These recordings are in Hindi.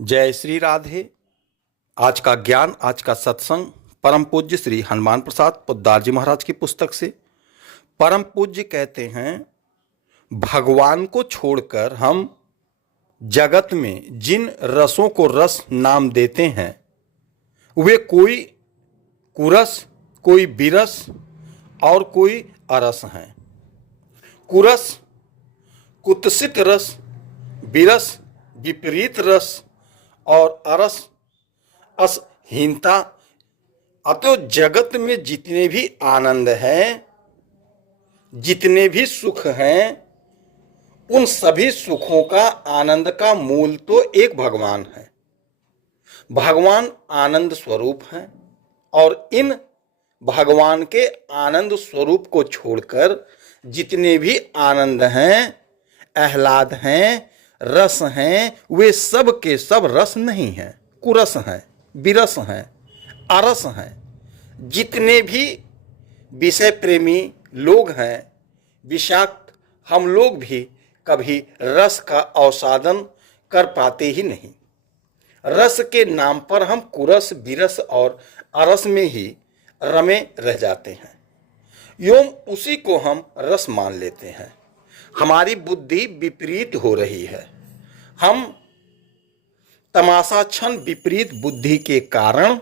जय श्री राधे। आज का ज्ञान, आज का सत्संग परम पूज्य श्री हनुमान प्रसाद पोद्दार जी महाराज की पुस्तक से। परम पूज्य कहते हैं, भगवान को छोड़कर हम जगत में जिन रसों को रस नाम देते हैं वे कोई कुरस, कोई बिरस और कोई अरस हैं। कुरस कुत्सित रस, बिरस विपरीत रस और अरस असहीनता। अतः जगत में जितने भी आनंद हैं, जितने भी सुख हैं, उन सभी सुखों का, आनंद का मूल तो एक भगवान है। भगवान आनंद स्वरूप हैं और इन भगवान के आनंद स्वरूप को छोड़कर जितने भी आनंद हैं, आह्लाद हैं, रस हैं, वे सब के सब रस नहीं हैं, कुरस हैं, बिरस हैं, अरस हैं। जितने भी विषय प्रेमी लोग हैं, विषाक्त हम लोग भी कभी रस का आस्वादन कर पाते ही नहीं। रस के नाम पर हम कुरस, बिरस और अरस में ही रमे रह जाते हैं। यों उसी को हम रस मान लेते हैं। हमारी बुद्धि विपरीत हो रही है। हम तमाशाक्षण विपरीत बुद्धि के कारण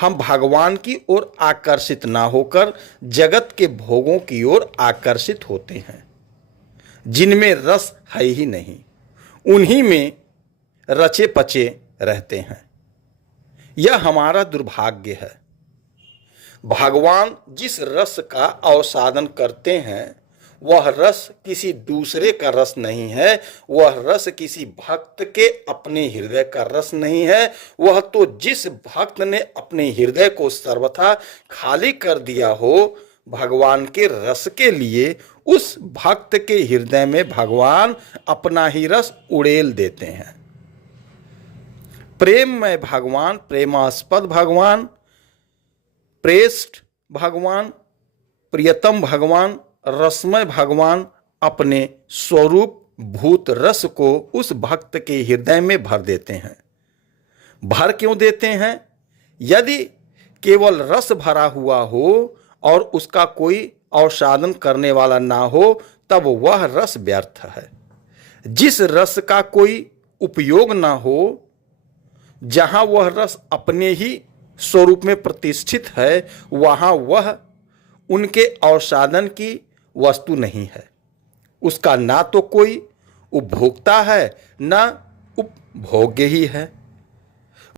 हम भगवान की ओर आकर्षित ना होकर जगत के भोगों की ओर आकर्षित होते हैं, जिनमें रस है ही नहीं। उन्हीं में रचे पचे रहते हैं। यह हमारा दुर्भाग्य है। भगवान जिस रस का आस्वादन करते हैं वह रस किसी दूसरे का रस नहीं है, वह रस किसी भक्त के अपने हृदय का रस नहीं है। वह तो जिस भक्त ने अपने हृदय को सर्वथा खाली कर दिया हो भगवान के रस के लिए, उस भक्त के हृदय में भगवान अपना ही रस उड़ेल देते हैं। प्रेममय भगवान, प्रेमास्पद भगवान, प्रेष्ठ भगवान, प्रियतम भगवान, रसमय भगवान अपने स्वरूप भूत रस को उस भक्त के हृदय में भर देते हैं। भर क्यों देते हैं? यदि केवल रस भरा हुआ हो और उसका कोई आस्वादन करने वाला ना हो तब वह रस व्यर्थ है। जिस रस का कोई उपयोग ना हो, जहां वह रस अपने ही स्वरूप में प्रतिष्ठित है, वहां वह उनके आस्वादन की वस्तु नहीं है। उसका ना तो कोई उपभोक्ता है, ना उपभोग्य ही है।